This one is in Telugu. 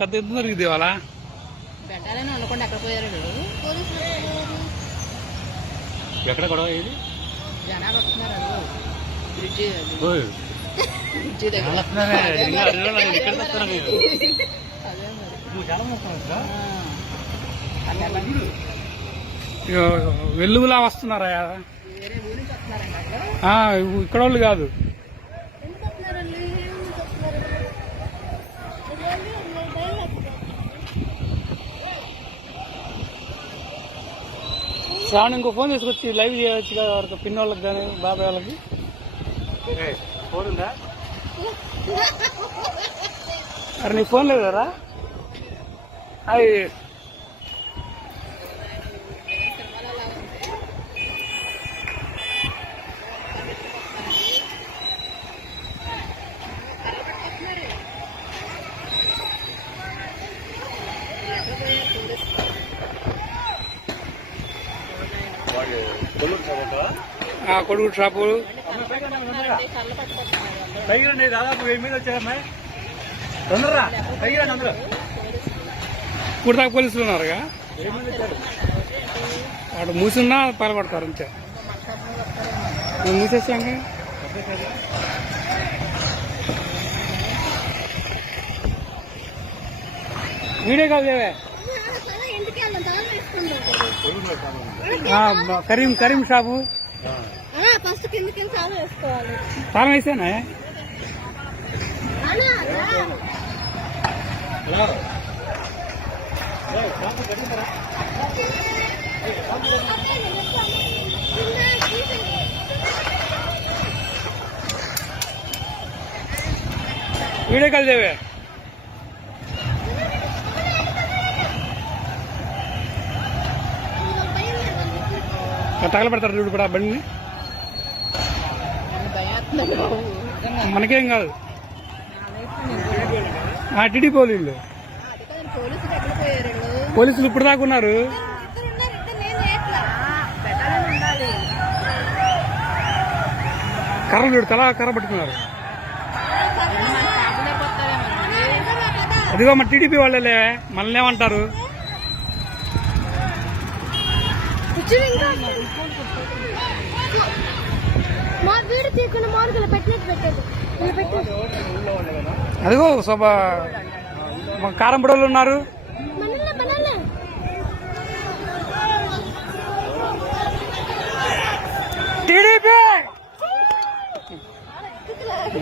పెద్ద యుద్ధం జరిగింది ఇవాళ. పెట్టాలని అనుకోండి ఎక్కడ పోయారు ఎక్కడ గొడవ ఇది? జనాలు వస్తున్నారు బ్రిడ్జి దగ్గర. వెల్లుగులా వస్తున్నారా? ఇక్కడ వాళ్ళు కాదు. శ్రావణ్ ఇంకో ఫోన్ తీసుకొచ్చి లైవ్ చేయవచ్చు కదా పిన్ వాళ్ళకి కానీ బాబాయ్ వాళ్ళకి. ఫోన్ ఉందా? అరే నీ ఫోన్ లేదు కదా? అది కొడుకు షాపు దాదాపు 1000 మీద వచ్చారమ్మాయి. ఇప్పుడు దాకా పోలీసులు ఉన్నారుగా. వాడు మూసిన్నా పాల్పడతారు అంతే. మూసేసాక వీడియో కాల్ చేయవే. కరీం షాపు తాళం వేసానా? వీడియో కాల్ చేయవే. తగలబెడతారు చూడు కూడా బండిని. మనకేం కాదు. టీడీ పోలీసులు ఇప్పుడు దాకా ఉన్నారు. కర్రలు చూడు, తలా కర్ర పట్టుకున్నారు. అదిగో మన టీడీపీ వాళ్ళే మనల్ని ఏమంటారు? అదిగో కారం పొడవులు ఉన్నారు. టీడీపీ